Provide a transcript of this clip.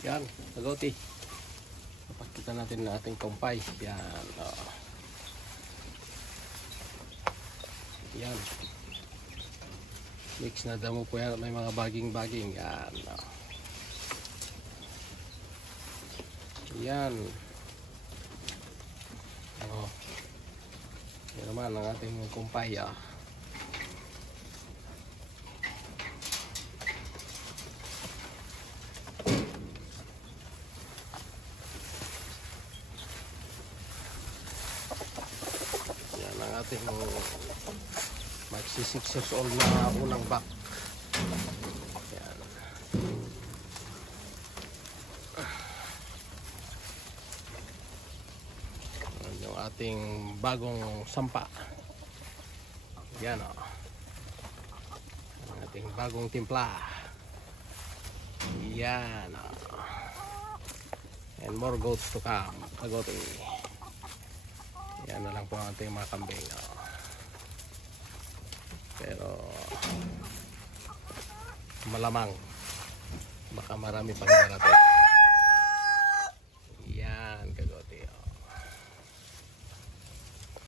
Yan, agoti. Pakita natin na ating kumpay. Yan. Yan. Mix na damo po yan. May mga baging-baging. Yan. Yan. Yan naman ang ating kumpay. Ating magsi 6 years old na unang bak. Yan. Yung ating bagong sampa. Yan o. Ang ating bagong timpla. Yan o. And more goats to come. Agoti. Yan na lang po ang ating mga kambing. Pero malamang baka marami pang darating.